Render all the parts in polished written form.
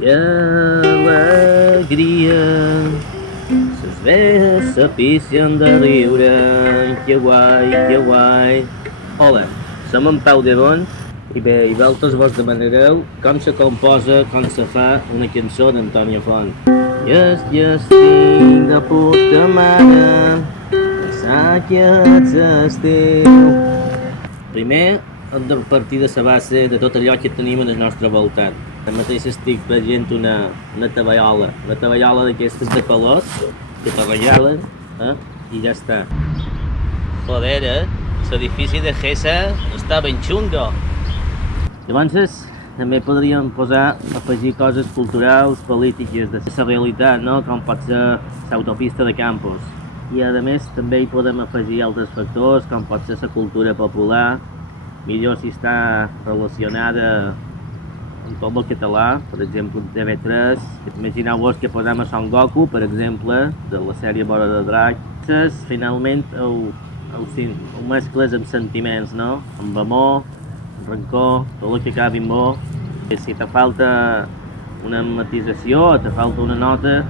i alegria. Ses vees s'apicien de riure, que guai, que guai. Hola, som en Pau Debon i bé, i vosaltres vos demanareu com se composa, com se fa una cançó d'Antònia Font. I estic de puta mare, pensar que ets estiu. Primer, hem de partir de la base de tot allò que tenim a la nostra voltant. Ara mateix estic veient una taballola d'aquestes de colors que te regalen, i ja està. Joder, l'edifici de Gessa està ben xungo. Llavors, també podríem afegir coses culturals, polítiques, de la realitat, no? Com pot ser l'autopista de campus. I a més també hi podem afegir altres factors, com pot ser la cultura popular, millor si està relacionada amb tot el català, per exemple TV3, imagineu-vos que posem a Son Goku, per exemple, de la sèrie Bola de Drac. Finalment ho mescles amb sentiments, no? Amb amor, amb rancor, tot el que acabi amb bo. Si te falta una matització, te falta una nota,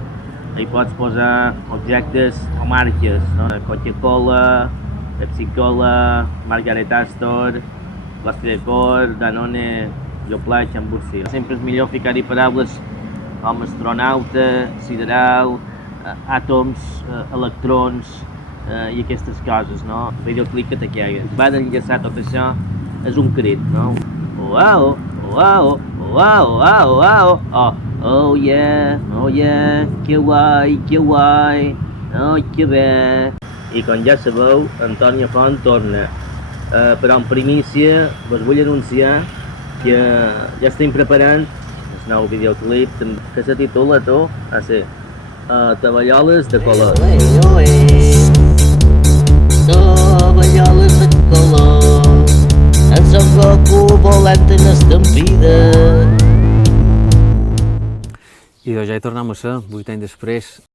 hi pots posar objectes o marques, no? Coca-Cola, Pepsi-Cola, Margaret Astor, Cor, Danone, Yoplait, Chambursi. Sempre és millor ficar-hi paraules com astronauta, sideral, àtoms, electrons i aquestes coses, no? El videoclip que te cagues. Va d'enllaçar tot això, és un crit, no? Uau, uau, uau, uau, uau, oh yeah, que guai, oh que bé. I com ja sabeu, Antònia Font torna. Però en primícia vos vull anunciar que ja estem preparant el nou videoclip que se titula Taballoles de color. Taballoles de color, en Son Goku volant en estampida. I doncs ja hi tornem a ser, 8 anys després.